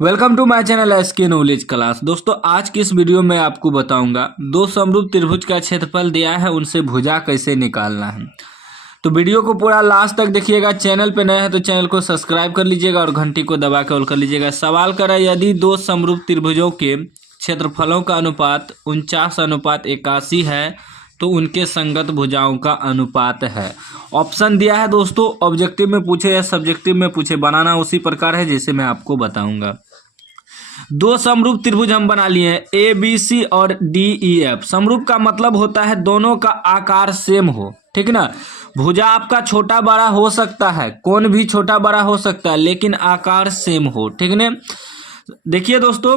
Welcome to my channel SK knowledge class. दोस्तों आज की इस वीडियो में आपको बताऊंगा दो समरूप त्रिभुज का क्षेत्रफल दिया है, उनसे भुजा कैसे निकालना है। तो वीडियो को पूरा लास्ट तक देखिएगा। चैनल पे नए हैं तो चैनल को सब्सक्राइब कर लीजिएगा और घंटी को दबा के ऑल कर लीजिएगा। सवाल करें यदि दो समरूप त्रिभुजों के क्षेत्रफलों का अनुपात 49:81 है तो उनके संगत भुजाओं का अनुपात है। ऑप्शन दिया है दोस्तों, ऑब्जेक्टिव में पूछे या सब्जेक्टिव में पूछे, बनाना उसी प्रकार है जैसे मैं आपको बताऊंगा। दो समरूप त्रिभुज हम बना लिए हैं, ए बी सी और डी ई एफ। समरूप का मतलब होता है दोनों का आकार सेम हो, ठीक ना। भुजा आपका छोटा बड़ा हो सकता है, कोण भी छोटा बड़ा हो सकता है, लेकिन आकार सेम हो, ठीक ना। देखिए दोस्तों,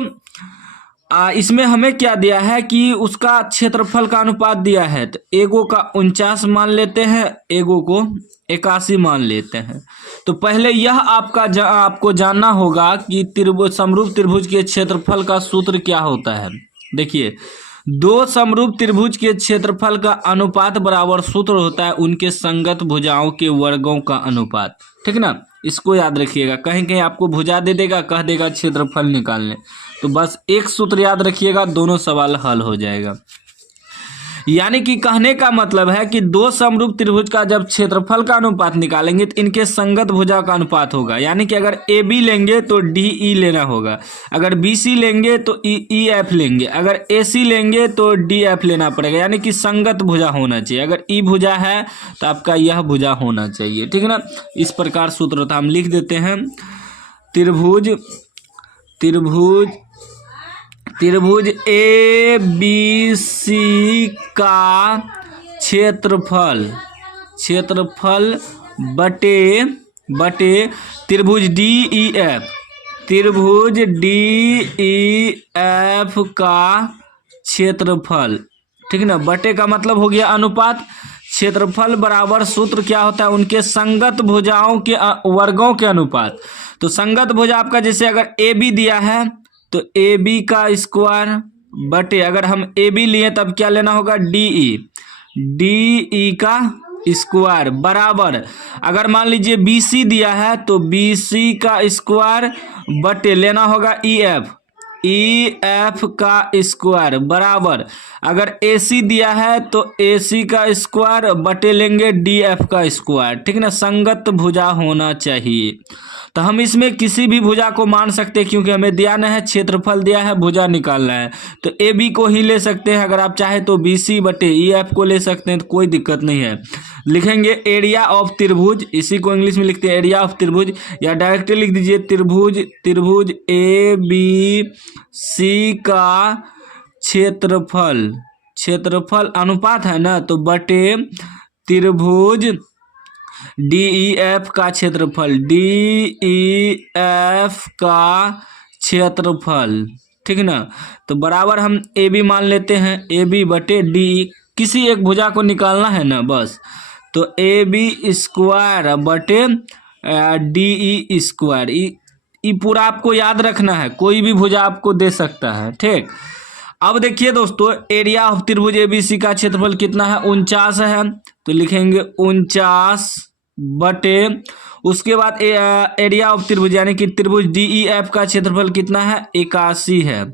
इसमें हमें क्या दिया है कि उसका क्षेत्रफल का अनुपात दिया है। तो एगो का 49 मान लेते हैं, एगो को 81 मान लेते हैं। तो पहले यह आपको जानना होगा कि समरूप त्रिभुज के क्षेत्रफल का सूत्र क्या होता है। देखिए, दो समरूप त्रिभुज के क्षेत्रफल का अनुपात बराबर सूत्र होता है उनके संगत भुजाओं के वर्गों का अनुपात, ठीक ना। इसको याद रखिएगा, कहीं कहीं आपको भुजा दे देगा, कह देगा क्षेत्रफल निकालने, तो बस एक सूत्र याद रखिएगा, दोनों सवाल हल हो जाएगा। यानी कि कहने का मतलब है कि दो समरूप त्रिभुज का जब क्षेत्रफल का अनुपात निकालेंगे तो इनके संगत भुजा का अनुपात होगा। यानी कि अगर ए बी लेंगे तो डी ई लेना होगा, अगर बी सी लेंगे तो ई एफ लेंगे, अगर ए सी लेंगे तो डी एफ लेना पड़ेगा। यानी कि संगत भुजा होना चाहिए। अगर ई भुजा है तो आपका यह भुजा होना चाहिए, ठीक है ना। इस प्रकार सूत्र हम लिख देते हैं। त्रिभुज ए बी सी का क्षेत्रफल बटे त्रिभुज डी ई एफ का क्षेत्रफल, ठीक ना। बटे का मतलब हो गया अनुपात, क्षेत्रफल बराबर सूत्र क्या होता है उनके संगत भुजाओं के वर्गों के अनुपात। तो संगत भुजा आपका जैसे अगर ए बी दिया है तो ए बी का स्क्वायर बटे, अगर हम ए बी लिए तब क्या लेना होगा, डी ई का स्क्वायर बराबर, अगर मान लीजिए बी सी दिया है तो बी सी का स्क्वायर बटे लेना होगा ई एफ का स्क्वायर बराबर, अगर ए सी दिया है तो ए सी का स्क्वायर बटे लेंगे डी एफ का स्क्वायर, ठीक ना। संगत भुजा होना चाहिए। तो हम इसमें किसी भी भुजा को मान सकते हैं क्योंकि हमें दिया नहीं है, क्षेत्रफल दिया है, भुजा निकालना है। तो ए बी को ही ले सकते हैं, अगर आप चाहे तो बी सी बटे ई एफ को ले सकते हैं, तो कोई दिक्कत नहीं है। लिखेंगे एरिया ऑफ त्रिभुज, इसी को इंग्लिश में लिखते हैं एरिया ऑफ त्रिभुज, या डायरेक्टली लिख दीजिए त्रिभुज ए बी सी का क्षेत्रफल अनुपात है ना, तो बटे त्रिभुज डी ई एफ का क्षेत्रफल, ठीक ना। तो बराबर हम ए बी मान लेते हैं, ए बी बटे डी, किसी एक भुजा को निकालना है ना बस। तो ए बी स्क्वायर बटे डी ई स्क्वायर, ये पूरा आपको याद रखना है, कोई भी भुजा आपको दे सकता है, ठीक। अब देखिए दोस्तों, एरिया ऑफ त्रिभुज एबीसी का क्षेत्रफल कितना है, 49 है। तो लिखेंगे 49 बटे, उसके बाद एरिया ऑफ त्रिभुज यानी कि त्रिभुज डी ई एफ का क्षेत्रफल कितना है, 81 है,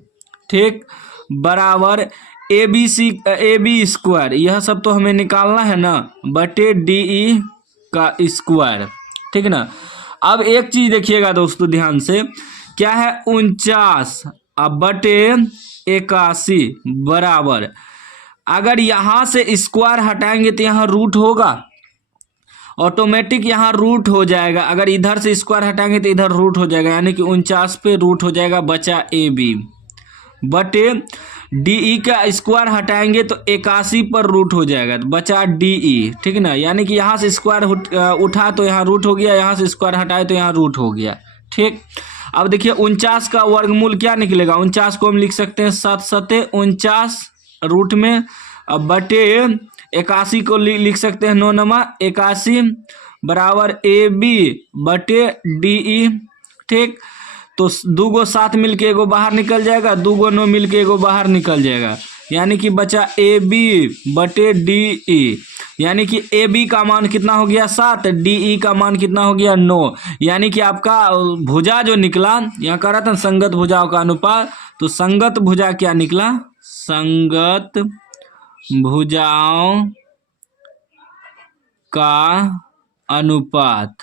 ठीक, बराबर ए बी स्क्वायर, यह सब तो हमें निकालना है ना, बटे डी ई का स्क्वायर, ठीक ना। अब एक चीज देखिएगा दोस्तों ध्यान से, क्या है 49 अब बटे 81 बराबर, अगर यहाँ से स्क्वायर हटाएंगे तो यहाँ रूट होगा, ऑटोमेटिक यहाँ रूट हो जाएगा। अगर इधर से स्क्वायर हटाएंगे तो इधर रूट हो जाएगा, यानी कि 49 पे रूट हो जाएगा, बचा ए बी बटे डी ई का स्क्वायर हटाएंगे तो 81 पर रूट हो जाएगा, तो बचा डी ई, ठीक ना। यानी कि यहाँ से स्क्वायर उठा तो यहाँ रूट हो गया, यहाँ से स्क्वायर हटाए तो यहाँ रूट हो गया, ठीक। अब देखिए 49 का वर्गमूल क्या निकलेगा, 49 को हम लिख सकते हैं 7 सते 49 रूट में, अब बटे 81 को लिख सकते हैं 9 नमा 81 बराबर ए बी बटे डी ई, ठीक। तो 2 गो 7 मिलके एगो बाहर निकल जाएगा, 2 गो 9 मिलके एगो बाहर निकल जाएगा, यानी कि बचा ए बी बटे डी ई। यानी कि ए बी का मान कितना हो गया 7, डी ई का मान कितना हो गया 9। यानी कि आपका भुजा जो निकला, यहाँ कह रहा था संगत भुजाओं का अनुपात, तो संगत भुजा क्या निकला, संगत भुजाओं का अनुपात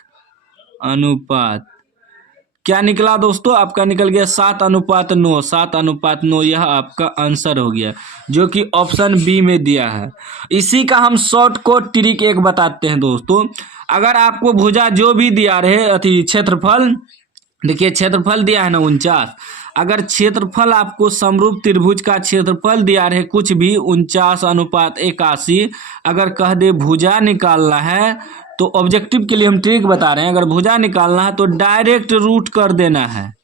क्या निकला दोस्तों, आपका निकल गया 7:9। 7:9 यह आपका आंसर हो गया, जो कि ऑप्शन बी में दिया है। इसी का हम शॉर्ट कोट ट्रिक एक बताते हैं दोस्तों। अगर आपको भुजा जो भी दिया रहे अति क्षेत्रफल, देखिए क्षेत्रफल दिया है ना 49, अगर क्षेत्रफल आपको समरूप त्रिभुज का क्षेत्रफल दिया रहे कुछ भी 49:81, अगर कह दे भुजा निकालना है, तो ऑब्जेक्टिव के लिए हम ट्रिक बता रहे हैं। अगर भुजा निकालना है तो डायरेक्ट रूट कर देना है,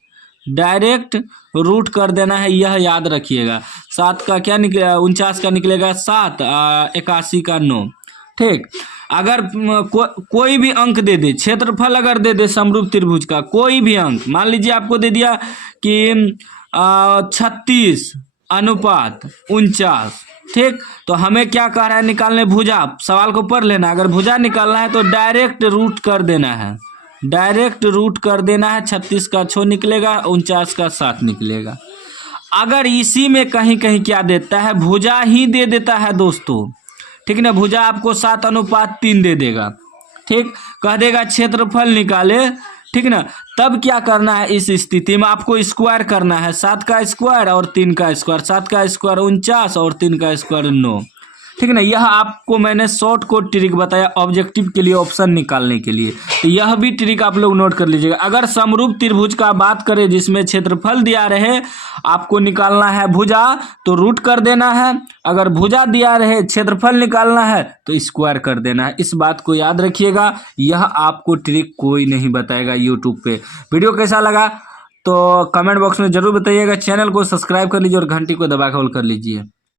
डायरेक्ट रूट कर देना है, यह याद रखिएगा। 7 का क्या निकलेगा, 49 का निकलेगा 7, 81 का 9। ठीक, अगर कोई भी अंक दे दे, क्षेत्रफल अगर दे दे समरूप त्रिभुज का कोई भी अंक, मान लीजिए आपको दे दिया कि 36:49, ठीक, तो हमें क्या कह रहा है निकालने, भुजा। सवाल को पढ़ लेना, अगर भुजा निकालना है तो डायरेक्ट रूट कर देना है, डायरेक्ट रूट कर देना है। 36 का 6 निकलेगा, 49 का 7 निकलेगा। अगर इसी में कहीं कहीं क्या देता है, भुजा ही दे देता है दोस्तों, ठीक ना, भुजा आपको 7:3 दे देगा, ठीक, कह देगा क्षेत्रफल निकाले, ठीक ना, तब क्या करना है, इस स्थिति में आपको स्क्वायर करना है, 7 का स्क्वायर और 3 का स्क्वायर, 7 का स्क्वायर 49 और 3 का स्क्वायर 9, ठीक ना। यह आपको मैंने शॉर्ट कोट ट्रिक बताया ऑब्जेक्टिव के लिए, ऑप्शन निकालने के लिए, तो यह भी ट्रिक आप लोग नोट कर लीजिएगा। अगर समरूप त्रिभुज का बात करें जिसमें क्षेत्रफल दिया रहे, आपको निकालना है भुजा, तो रूट कर देना है। अगर भुजा दिया रहे क्षेत्रफल निकालना है तो स्क्वायर कर देना है। इस बात को याद रखिएगा, यह आपको ट्रिक कोई नहीं बताएगा यूट्यूब पे। वीडियो कैसा लगा तो कमेंट बॉक्स में जरूर बताइएगा। चैनल को सब्सक्राइब कर लीजिए और घंटी को दबा के ऑल कर लीजिए।